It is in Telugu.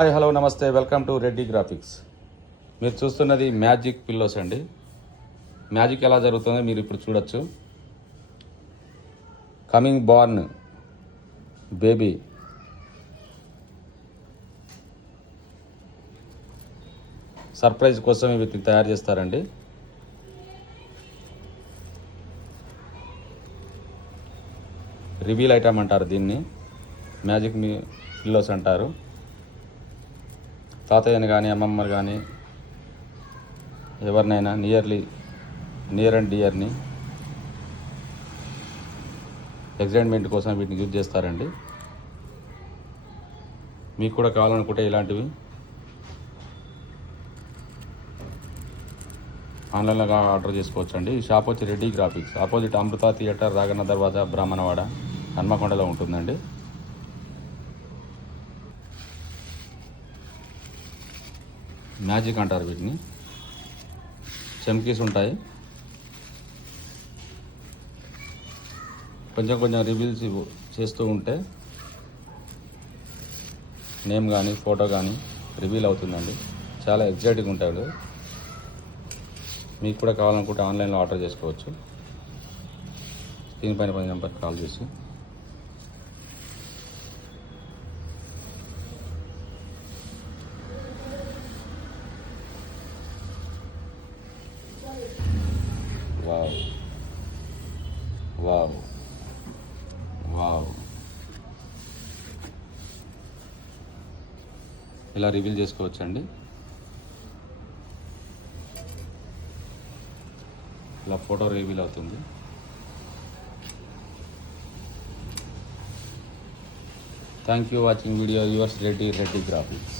హాయ్ హలో నమస్తే వెల్కమ్ టు రెడ్డి గ్రాఫిక్స్. మీరు చూస్తున్నది మ్యాజిక్ పిల్లోస్ అండి. మ్యాజిక్ ఎలా జరుగుతుందో మీరు ఇప్పుడు చూడొచ్చు. కమింగ్ బార్న్ బేబీ సర్ప్రైజ్ కోసం వీటిని తయారు చేస్తారండి. రివీల్ ఐటమ్ అంటారు దీన్ని. మ్యాజిక్ పిల్లోస్ అంటారు. తాతయ్యని కానీ అమ్మమ్మని కానీ ఎవరినైనా నియర్ అండ్ డియర్ని ఎగ్జైట్మెంట్ కోసం వీటిని యూజ్ చేస్తారండి. మీకు కూడా కావాలనుకుంటే ఇలాంటివి ఆన్లైన్లో ఆర్డర్ చేసుకోవచ్చు అండి. ఈ షాప్ వచ్చి రెడ్డి గ్రాఫిక్స్, ఆపోజిట్ అమృత థియేటర్, రాగన్న దర్వాజా, బ్రాహ్మణవాడ, హన్మకొండలో ఉంటుందండి. మ్యాజిక్ అంటారు వీటిని. చమ్కీస్ ఉంటాయి. కొంచెం కొంచెం రివీల్స్ చేస్తూ ఉంటే నేమ్ కానీ ఫోటో కానీ రివీల్ అవుతుందండి. చాలా ఎగ్జైటింగ్ ఉంటాడు. మీకు కూడా కావాలనుకుంటే ఆన్లైన్లో ఆర్డర్ చేసుకోవచ్చు. దీనిపైన 10 నెంబర్కి కాల్ చేసి. వావ్ వావ్ వావ్, ఇలా రివీల్ చేసుకోవచ్చండి. ఇలా ఫోటో రివీల్ అవుతుంది. Thank you watching video. Yours Reddy graphics.